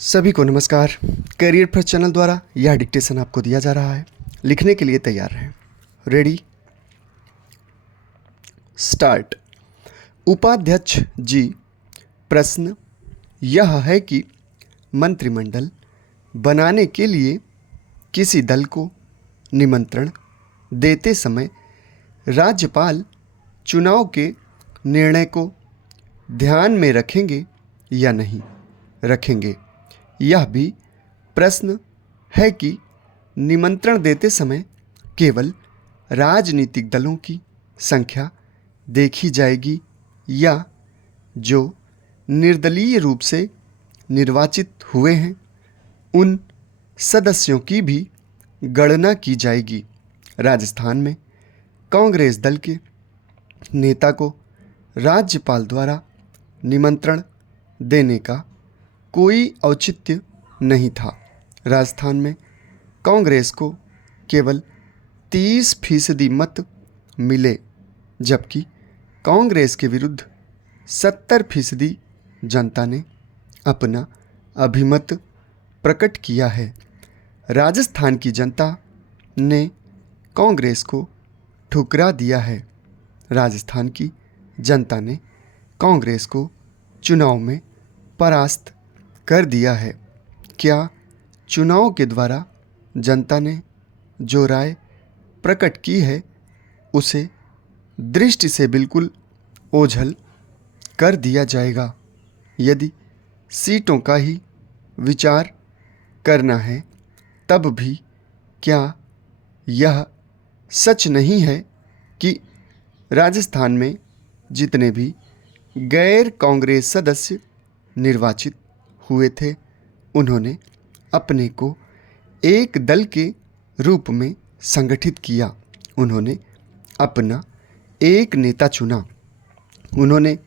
सभी को नमस्कार। करियर प्लस चैनल द्वारा यह डिक्टेशन आपको दिया जा रहा है। लिखने के लिए तैयार रहें। Ready start. उपाध्यक्ष जी, प्रश्न यह है कि मंत्रिमंडल बनाने के लिए किसी दल को निमंत्रण देते समय राज्यपाल चुनाव के निर्णय को ध्यान में रखेंगे या नहीं रखेंगे। यह भी प्रश्न है कि निमंत्रण देते समय केवल राजनीतिक दलों की संख्या देखी जाएगी या जो निर्दलीय रूप से निर्वाचित हुए हैं उन सदस्यों की भी गणना की जाएगी। राजस्थान में कांग्रेस दल के नेता को राज्यपाल द्वारा निमंत्रण देने का कोई औचित्य नहीं था। राजस्थान में कांग्रेस को केवल 30% मत मिले, जबकि कांग्रेस के विरुद्ध 70% जनता ने अपना अभिमत प्रकट किया है। राजस्थान की जनता ने कांग्रेस को ठुकरा दिया है। राजस्थान की जनता ने कांग्रेस को चुनाव में परास्त कर दिया है। क्या चुनाव के द्वारा जनता ने जो राय प्रकट की है उसे दृष्टि से बिल्कुल ओझल कर दिया जाएगा? यदि सीटों का ही विचार करना है तब भी क्या यह सच नहीं है कि राजस्थान में जितने भी गैर कांग्रेस सदस्य निर्वाचित हुए थे उन्होंने अपने को एक दल के रूप में संगठित किया। उन्होंने अपना एक नेता चुना। उन्होंने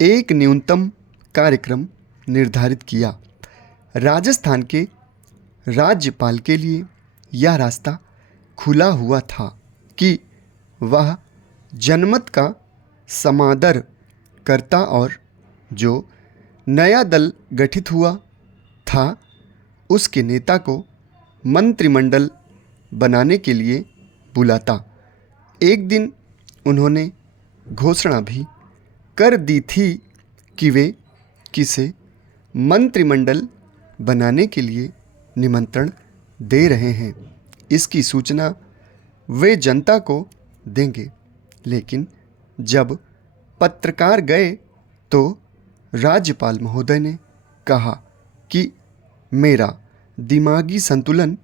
एक न्यूनतम कार्यक्रम निर्धारित किया। राजस्थान के राज्यपाल के लिए यह रास्ता खुला हुआ था कि वह जनमत का समादर करता और जो नया दल गठित हुआ था उसके नेता को मंत्रिमंडल बनाने के लिए बुलाता। एक दिन उन्होंने घोषणा भी कर दी थी कि वे किसे मंत्रिमंडल बनाने के लिए निमंत्रण दे रहे हैं। इसकी सूचना वे जनता को देंगे। लेकिन जब पत्रकार गए तो राज्यपाल महोदय ने कहा कि मेरा दिमागी संतुलन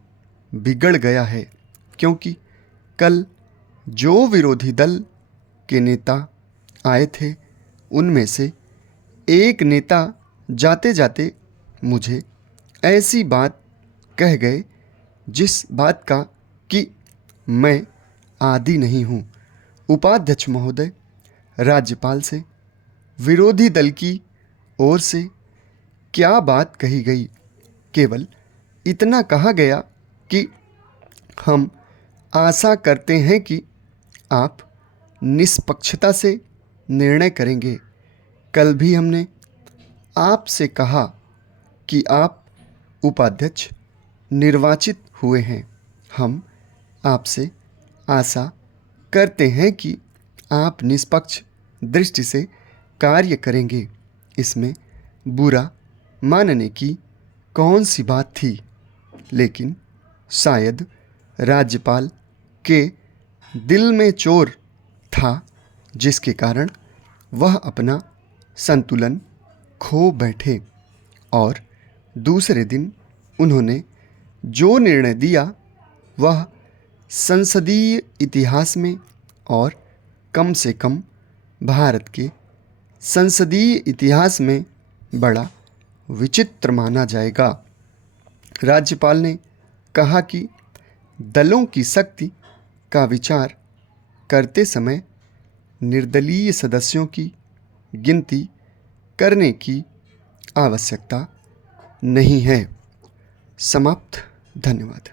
बिगड़ गया है, क्योंकि कल जो विरोधी दल के नेता आए थे उनमें से एक नेता जाते जाते मुझे ऐसी बात कह गए जिस बात का कि मैं आदी नहीं हूँ। उपाध्यक्ष महोदय, राज्यपाल से विरोधी दल की ओर से क्या बात कही गई? केवल इतना कहा गया कि हम आशा करते हैं कि आप निष्पक्षता से निर्णय करेंगे। कल भी हमने आपसे कहा कि आप उपाध्यक्ष निर्वाचित हुए हैं। हम आपसे आशा करते हैं कि आप निष्पक्ष दृष्टि से कार्य करेंगे। इसमें बुरा मानने की कौन सी बात थी? लेकिन शायद राज्यपाल के दिल में चोर था, जिसके कारण वह अपना संतुलन खो बैठे और दूसरे दिन उन्होंने जो निर्णय दिया वह संसदीय इतिहास में और कम से कम भारत के संसदीय इतिहास में बड़ा विचित्र माना जाएगा। राज्यपाल ने कहा कि दलों की शक्ति का विचार करते समय निर्दलीय सदस्यों की गिनती करने की आवश्यकता नहीं है। समाप्त। धन्यवाद।